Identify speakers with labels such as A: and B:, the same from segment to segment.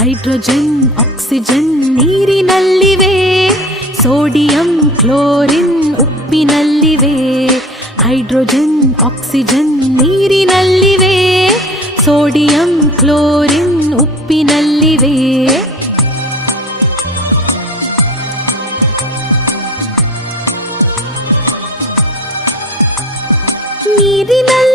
A: Hydrogen oxygen ನೀರಿನಲ್ಲಿವೆ sodium chlorine ಉಪ್ಪಿನಲ್ಲಿವೆ hydrogen oxygen ನೀರಿನಲ್ಲಿವೆ ಸೋಡಿಯಂ ಕ್ಲೋರಿನ್ ಉಪ್ಪಿನಲ್ಲಿವೆ ನೀರಿನಲ್ಲಿ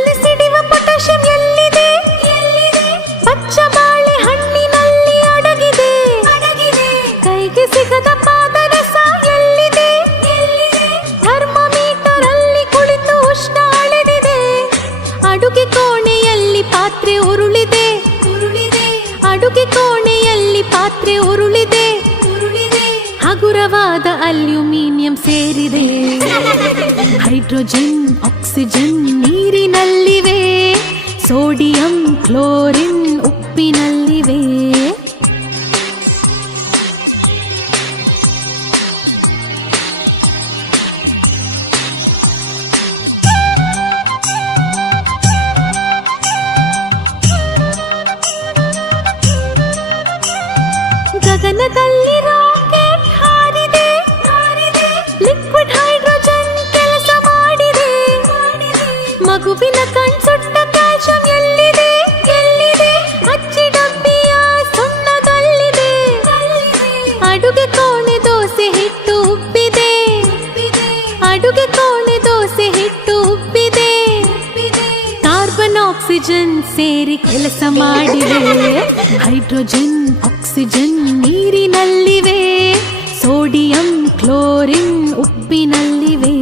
A: ಅಲ್ಯೂಮಿನಿಯಂ ಸೇರಿದೆ ಹೈಡ್ರೋಜನ್ ಆಕ್ಸಿಜನ್ ನೀರಿನಲ್ಲಿವೆ ಸೋಡಿಯಂ ಕ್ಲೋರಿನ್ ಅಡುಗೆ ಕೋಣೆ ದೋಸೆ ಹಿಟ್ಟು ಉಬ್ಬಿದೆ ಅಡುಗೆ ಕೋಣೆ ದೋಸೆ ಹಿಟ್ಟು ಉಬ್ಬಿದೆ ಕಾರ್ಬನ್ ಆಕ್ಸಿಜನ್ ಸೇರಿ ಕೆಲಸ ಮಾಡಿದೆ ಹೈಡ್ರೋಜನ್ ಆಕ್ಸಿಜನ್ ನೀರಿನಲ್ಲಿವೆ. ಸೋಡಿಯಂ ಕ್ಲೋರಿನ್ ಉಪ್ಪಿನಲ್ಲಿವೆ.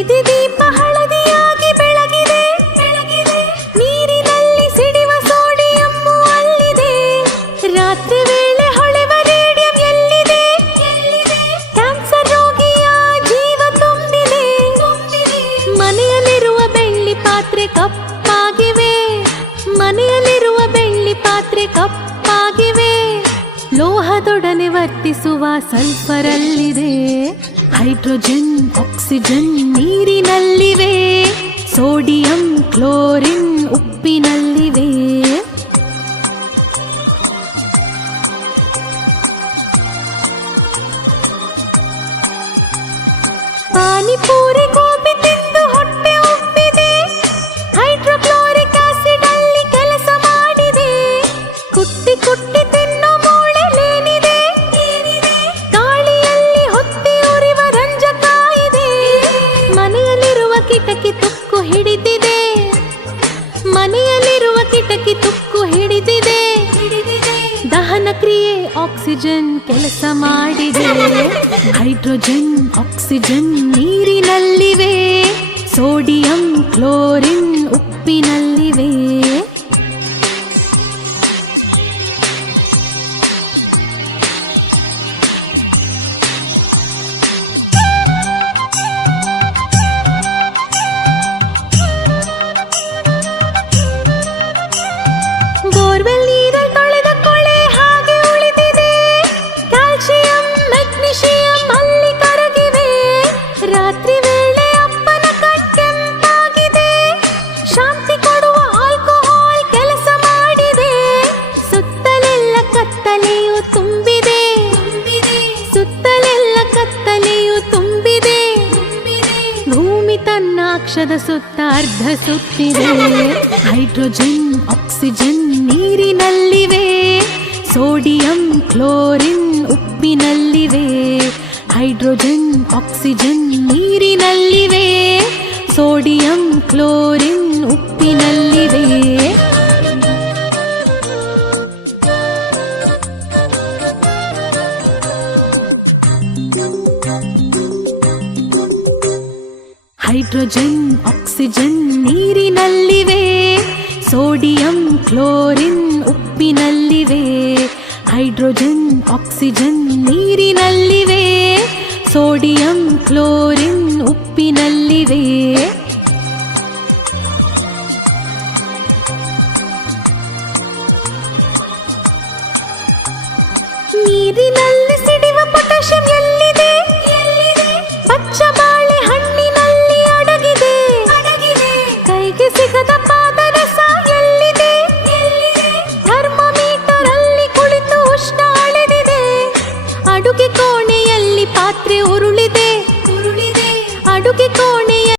A: ಬೀದಿ ದೀಪ ಹಳದಿಯಾಗಿ ಬೆಳಗಿದೆ. ನೀರಿನಲ್ಲಿ ಸಿಡಿವ ಸೋಡಿಯಮ್ಮು ಅಲ್ಲಿದೆ. ರಾತ್ರಿ ವೇಳೆ ಹೊಳೆವ ರೇಡಿಯಂ ಎಲ್ಲಿದೆ? ಕ್ಯಾನ್ಸರ್ ರೋಗಿಯ ಜೀವ ತುಂಬಿದೆ. ಮನೆಯಲ್ಲಿರುವ ಬೆಳ್ಳಿ ಪಾತ್ರೆ ಕಪ್ಪಾಗಿವೆ. ಮನೆಯಲ್ಲಿರುವ ಬೆಳ್ಳಿ ಪಾತ್ರೆ ಕಪ್ಪಾಗಿವೆ. ಲೋಹದೊಡನೆ ವರ್ತಿಸುವ ಸಲ್ಫರಲ್ಲಿದೆ ಹೈಡ್ರೋಜನ್ ಆಕ್ಸಿಜನ್ ನೀರಿನಲ್ಲಿವೆ ಸೋಡಿಯಂ ಕ್ಲೋರಿನ್ ಉಪ್ಪಿನಲ್ಲಿವೆ ಪಾನಿಪೂರಿ ಕಿಟಕಿ ತುಕ್ಕು ಹಿಡಿದಿದೆ. ಮನೆಯಲ್ಲಿರುವ ಕಿಟಕಿ ತುಕ್ಕು ಹಿಡಿದಿದೆ. ದಹನ ಕ್ರಿಯೆ ಆಕ್ಸಿಜನ್ ಕೆಲಸ ಮಾಡಿದೆ. ಹೈಡ್ರೋಜನ್, ಆಕ್ಸಿಜನ್ ನೀರಿನಲ್ಲಿವೆ. ಸೋಡಿಯಂ, ಕ್ಲೋರಿನ್ ಉಪ್ಪಿನಲ್ಲಿವೆ. ಕತ್ತಲೆಯು ತುಂಬಿದೆ. ಸುತ್ತಲೆಲ್ಲ ಕತ್ತಲೆಯು ತುಂಬಿದೆ. ಭೂಮಿ ತನ್ನ ಅಕ್ಷದ ಸುತ್ತ ಅರ್ಧ ಸುತ್ತಿದೆ. ಹೈಡ್ರೋಜನ್, ಆಕ್ಸಿಜನ್ ನೀರಿನಲ್ಲಿವೆ. ಸೋಡಿಯಂ, ಕ್ಲೋರಿನ್ ಉಪ್ಪಿನಲ್ಲಿವೆ. ಹೈಡ್ರೋಜನ್, ಆಕ್ಸಿಜನ್ ನೀರಿನಲ್ಲಿವೆ. ಸೋಡಿಯಂ, ಕ್ಲೋರಿನ್ ಹೈಡ್ರೋಜನ್ ಆಕ್ಸಿಜನ್ ನೀರಿನಲ್ಲಿವೆ ಸೋಡಿಯಂ ಕ್ಲೋರಿನ್ ಉಪ್ಪಿನಲ್ಲಿವೆ ಹೈಡ್ರೋಜನ್ ಆಕ್ಸಿಜನ್ ನೀರಿನಲ್ಲಿವೆ ಸೋಡಿಯಂ ಕ್ಲೋರಿನ್